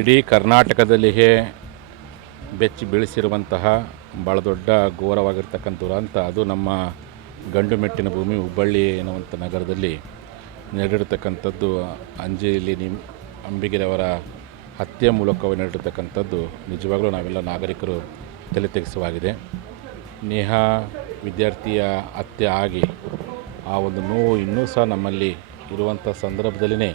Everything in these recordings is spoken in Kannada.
ಇಡೀ ಕರ್ನಾಟಕದಲ್ಲಿಯೇ ಬೆಚ್ಚಿ ಬೀಳಿಸಿರುವಂತಹ ಭಾಳ ದೊಡ್ಡ ಘೋರವಾಗಿರ್ತಕ್ಕಂಥ ದುರಂತ ಅದು ನಮ್ಮ ಗಂಡು ಮೆಟ್ಟಿನ ಭೂಮಿ ಹುಬ್ಬಳ್ಳಿ ಎನ್ನುವಂಥ ನಗರದಲ್ಲಿ ನಡೆದಿರ್ತಕ್ಕಂಥದ್ದು. ಅಂಜಲಿ ಅಂಬಿಗರವರ ಹತ್ಯೆ ಮೂಲಕವೇ ನಡೆದಿರ್ತಕ್ಕಂಥದ್ದು ನಿಜವಾಗಲೂ ನಾವೆಲ್ಲ ನಾಗರಿಕರು ತಲೆ ತೆಗೆಸುವಾಗಿದೆ. ನೇಹಾ ವಿದ್ಯಾರ್ಥಿಯ ಹತ್ಯೆ ಆಗಿ ಆ ಒಂದು ನೋವು ಇನ್ನೂ ಸಹ ನಮ್ಮಲ್ಲಿ ಇರುವಂಥ ಸಂದರ್ಭದಲ್ಲಿಯೇ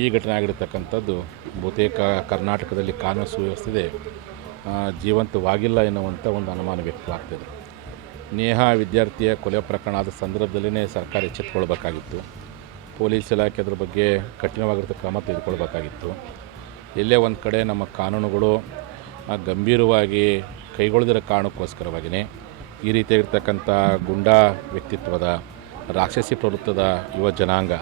ಈ ಘಟನೆ ಆಗಿರತಕ್ಕಂಥದ್ದು ಬಹುತೇಕ ಕರ್ನಾಟಕದಲ್ಲಿ ಕಾನೂನು ಸುವ್ಯವಸ್ಥೆ ಜೀವಂತವಾಗಿಲ್ಲ ಎನ್ನುವಂಥ ಒಂದು ಅನುಮಾನ ವ್ಯಕ್ತವಾಗ್ತದೆ. ನೇಹಾ ವಿದ್ಯಾರ್ಥಿಯ ಕೊಲೆ ಪ್ರಕರಣ ಆದ ಸಂದರ್ಭದಲ್ಲೇ ಸರ್ಕಾರ ಎಚ್ಚೆತ್ತುಕೊಳ್ಬೇಕಾಗಿತ್ತು. ಪೊಲೀಸ್ ಇಲಾಖೆ ಅದ್ರ ಬಗ್ಗೆ ಕಠಿಣವಾಗಿರ್ತಕ್ಕ ಕ್ರಮ ತೆಗೆದುಕೊಳ್ಬೇಕಾಗಿತ್ತು. ಎಲ್ಲೇ ಒಂದು ಕಡೆ ನಮ್ಮ ಕಾನೂನುಗಳು ಗಂಭೀರವಾಗಿ ಕೈಗೊಳ್ಳದಿರೋ ಕಾರಣಕ್ಕೋಸ್ಕರವಾಗಿಯೇ ಈ ರೀತಿಯಾಗಿರ್ತಕ್ಕಂಥ ಗುಂಡಾ ವ್ಯಕ್ತಿತ್ವದ ರಾಕ್ಷಸಿ ಪ್ರವೃತ್ತದ ಯುವ ಜನಾಂಗ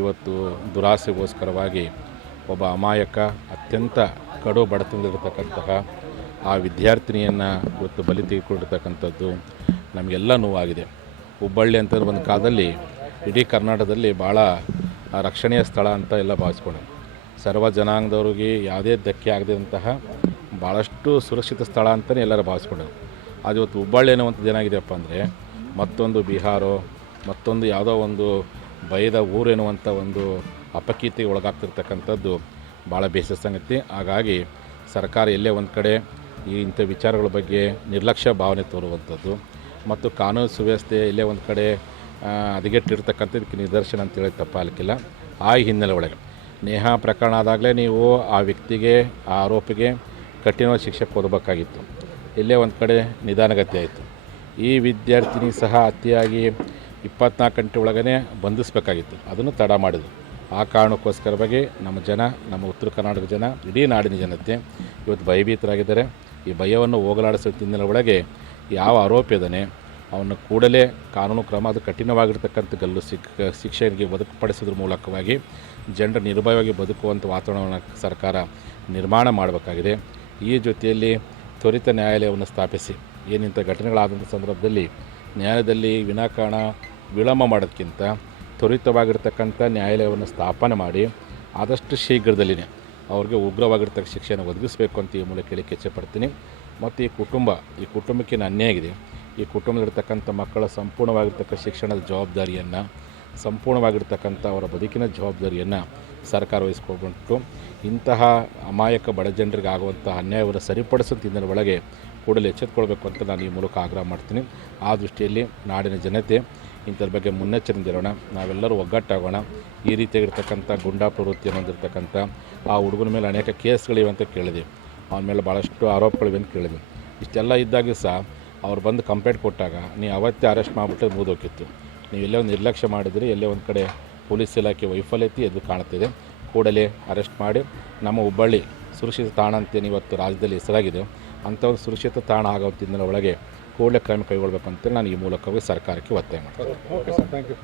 ಇವತ್ತು ದುರಾಸೆಗೋಸ್ಕರವಾಗಿ ಒಬ್ಬ ಅಮಾಯಕ ಅತ್ಯಂತ ಕಡು ಬಡತನದಲ್ಲಿರತಕ್ಕಂತಹ ಆ ವಿದ್ಯಾರ್ಥಿನಿಯನ್ನು ಇವತ್ತು ಬಲಿ ತೆಗೆದುಕೊಂಡಿರ್ತಕ್ಕಂಥದ್ದು ನಮಗೆಲ್ಲ ನೋವಾಗಿದೆ. ಹುಬ್ಬಳ್ಳಿ ಅಂತ ಒಂದು ಕಾಲದಲ್ಲಿ ಇಡೀ ಕರ್ನಾಟಕದಲ್ಲಿ ಭಾಳ ರಕ್ಷಣೀಯ ಸ್ಥಳ ಅಂತ ಎಲ್ಲ ಭಾವಿಸ್ಕೊಂಡೆ. ಸರ್ವ ಜನಾಂಗದವ್ರಿಗೆ ಯಾವುದೇ ಧಕ್ಕೆ ಆಗದಂತಹ ಭಾಳಷ್ಟು ಸುರಕ್ಷಿತ ಸ್ಥಳ ಅಂತಲೇ ಎಲ್ಲರೂ ಭಾವಿಸ್ಕೊಂಡರು. ಅದು ಇವತ್ತು ಹುಬ್ಬಳ್ಳಿ ಅನ್ನುವಂಥದ್ದು ಏನಾಗಿದೆಯಪ್ಪ ಅಂದರೆ ಮತ್ತೊಂದು ಬಿಹಾರೋ ಮತ್ತೊಂದು ಯಾವುದೋ ಒಂದು ಭಯದ ಊರು ಎನ್ನುವಂಥ ಒಂದು ಅಪಕೀರ್ತಿಗೆ ಒಳಗಾಗ್ತಿರ್ತಕ್ಕಂಥದ್ದು ಭಾಳ ಬೇಸರ ಸಂಗತಿ. ಹಾಗಾಗಿ ಸರ್ಕಾರ ಎಲ್ಲೇ ಒಂದು ಕಡೆ ಇಂಥ ವಿಚಾರಗಳ ಬಗ್ಗೆ ನಿರ್ಲಕ್ಷ್ಯ ಭಾವನೆ ತೋರುವಂಥದ್ದು ಮತ್ತು ಕಾನೂನು ಸುವ್ಯವಸ್ಥೆ ಎಲ್ಲೇ ಒಂದು ಕಡೆ ಹದಗೆಟ್ಟಿರ್ತಕ್ಕಂಥದ್ದಕ್ಕೆ ನಿದರ್ಶನ ಅಂತೇಳಿ ತಪ್ಪಾಗಲಿಕ್ಕಿಲ್ಲ. ಆ ಹಿನ್ನೆಲೆ ಒಳಗೆ ನೇಹಾ ಪ್ರಕರಣ ಆದಾಗಲೇ ನೀವು ಆ ವ್ಯಕ್ತಿಗೆ ಆ ಆರೋಪಿಗೆ ಕಠಿಣವಾದ ಶಿಕ್ಷೆ ಕೊಡಬೇಕಾಗಿತ್ತು. ಎಲ್ಲೇ ಒಂದು ಕಡೆ ನಿಧಾನಗತಿ ಆಯಿತು. ಈ ವಿದ್ಯಾರ್ಥಿನಿ ಸಹ ಹತ್ಯೆಯಾಗಿ 24 ಗಂಟೆ ಒಳಗೇ ಬಂಧಿಸಬೇಕಾಗಿತ್ತು. ಅದನ್ನು ತಡ ಮಾಡಿದರು. ಆ ಕಾರಣಕ್ಕೋಸ್ಕರವಾಗಿ ನಮ್ಮ ಜನ, ನಮ್ಮ ಉತ್ತರ ಕರ್ನಾಟಕ ಜನ, ಇಡೀ ನಾಡಿನ ಜನತೆ ಇವತ್ತು ಭಯಭೀತರಾಗಿದ್ದಾರೆ. ಈ ಭಯವನ್ನು ಹೋಗಲಾಡಿಸೋ ಹಿನ್ನೆಲೆ ಒಳಗೆ ಯಾವ ಆರೋಪಿ ಇದ್ದಾನೆ ಅವನ್ನ ಕೂಡಲೇ ಕಾನೂನು ಕ್ರಮ ಅದು ಕಠಿಣವಾಗಿರ್ತಕ್ಕಂಥ ಗಲ್ಲು ಶಿಕ್ಷೆಗೆ ಬದುಕುಪಡಿಸೋದ್ರ ಮೂಲಕವಾಗಿ ಜನರು ನಿರ್ಭಯವಾಗಿ ಬದುಕುವಂಥ ವಾತಾವರಣವನ್ನು ಸರ್ಕಾರ ನಿರ್ಮಾಣ ಮಾಡಬೇಕಾಗಿದೆ. ಈ ಜೊತೆಯಲ್ಲಿ ತ್ವರಿತ ನ್ಯಾಯಾಲಯವನ್ನು ಸ್ಥಾಪಿಸಿ ಏನಿಂಥ ಘಟನೆಗಳಾದಂಥ ಸಂದರ್ಭದಲ್ಲಿ ನ್ಯಾಯಾಲಯದಲ್ಲಿ ವಿನಾಕಾರಣ ವಿಳಂಬ ಮಾಡೋದಕ್ಕಿಂತ ತ್ವರಿತವಾಗಿರ್ತಕ್ಕಂಥ ನ್ಯಾಯಾಲಯವನ್ನು ಸ್ಥಾಪನೆ ಮಾಡಿ ಆದಷ್ಟು ಶೀಘ್ರದಲ್ಲಿಯೇ ಅವ್ರಿಗೆ ಉಗ್ರವಾಗಿರ್ತಕ್ಕ ಶಿಕ್ಷೆಯನ್ನು ಒದಗಿಸಬೇಕು ಅಂತ ಈ ಮೂಲಕ ಕೇಳಿಕ್ಕೆ ಇಚ್ಛೆಪಡ್ತೀನಿ. ಮತ್ತು ಈ ಕುಟುಂಬಕ್ಕೆ ಅನ್ಯಾಯ ಆಗಿದೆ. ಈ ಕುಟುಂಬದಲ್ಲಿರ್ತಕ್ಕಂಥ ಮಕ್ಕಳ ಸಂಪೂರ್ಣವಾಗಿರ್ತಕ್ಕ ಶಿಕ್ಷಣದ ಜವಾಬ್ದಾರಿಯನ್ನು, ಸಂಪೂರ್ಣವಾಗಿರ್ತಕ್ಕಂಥ ಅವರ ಬದುಕಿನ ಜವಾಬ್ದಾರಿಯನ್ನು ಸರ್ಕಾರ ವಹಿಸ್ಕೊಬಿಟ್ಟು ಇಂತಹ ಅಮಾಯಕ ಬಡ ಜನರಿಗೆ ಆಗುವಂಥ ಅನ್ಯಾಯವನ್ನು ಸರಿಪಡಿಸೋ ಹಿನ್ನೆಲೆ ಒಳಗೆ ಕೂಡಲೇ ಎಚ್ಚೆತ್ತುಕೊಳ್ಬೇಕು ಅಂತ ನಾನು ಈ ಮೂಲಕ ಆಗ್ರಹ ಮಾಡ್ತೀನಿ. ಆ ದೃಷ್ಟಿಯಲ್ಲಿ ನಾಡಿನ ಜನತೆ ಇಂಥದ್ರ ಬಗ್ಗೆ ಮುನ್ನೆಚ್ಚರಿಕೆಯಿಂದಿರೋಣ, ನಾವೆಲ್ಲರೂ ಒಗ್ಗಟ್ಟಾಗೋಣ. ಈ ರೀತಿಯಾಗಿರ್ತಕ್ಕಂಥ ಗುಂಡಾ ಪ್ರವೃತ್ತಿ ಅನ್ನೋದಿರ್ತಕ್ಕಂಥ ಆ ಹುಡುಗನ ಮೇಲೆ ಅನೇಕ ಕೇಸ್ಗಳಿವೆ ಅಂತ ಕೇಳಿದ್ದೀವಿ. ಅವನ ಮೇಲೆ ಭಾಳಷ್ಟು ಆರೋಪಗಳಿವೆ ಅಂತ ಕೇಳಿದ್ವಿ. ಇಷ್ಟೆಲ್ಲ ಇದ್ದಾಗೂ ಸಹ ಅವ್ರು ಬಂದು ಕಂಪ್ಲೇಂಟ್ ಕೊಟ್ಟಾಗ ನೀವು ಅವತ್ತೇ ಅರೆಸ್ಟ್ ಮಾಡಿಬಿಟ್ಟು ಮುಗಿದೋಗಿತ್ತು. ನೀವು ಎಲ್ಲೇ ಒಂದು ನಿರ್ಲಕ್ಷ್ಯ ಮಾಡಿದರೆ ಎಲ್ಲೇ ಒಂದು ಕಡೆ ಪೊಲೀಸ್ ಇಲಾಖೆ ವೈಫಲ್ಯತೆ ಎದ್ದು ಕಾಣ್ತಿದೆ. ಕೂಡಲೇ ಅರೆಸ್ಟ್ ಮಾಡಿ ನಮ್ಮ ಹುಬ್ಬಳ್ಳಿ ಸುರಕ್ಷಿತ ತಾಣ ಅಂತೇನು ಇವತ್ತು ರಾಜ್ಯದಲ್ಲಿ ಹೆಸರಾಗಿದೆ ಅಂಥ ಒಂದು ಸುರಕ್ಷಿತ ತಾಣ ಆಗೋದ್ರಿಂದ ಒಳಗೆ ಕೂಡಲೇ ಕ್ರಮ ಕೈಗೊಳ್ಳಬೇಕಂತೇಳಿ ನಾನು ಈ ಮೂಲಕವಾಗಿ ಸರ್ಕಾರಕ್ಕೆ ಒತ್ತಾಯ ಮಾಡ್ತೀನಿ. Okay sir, thank you.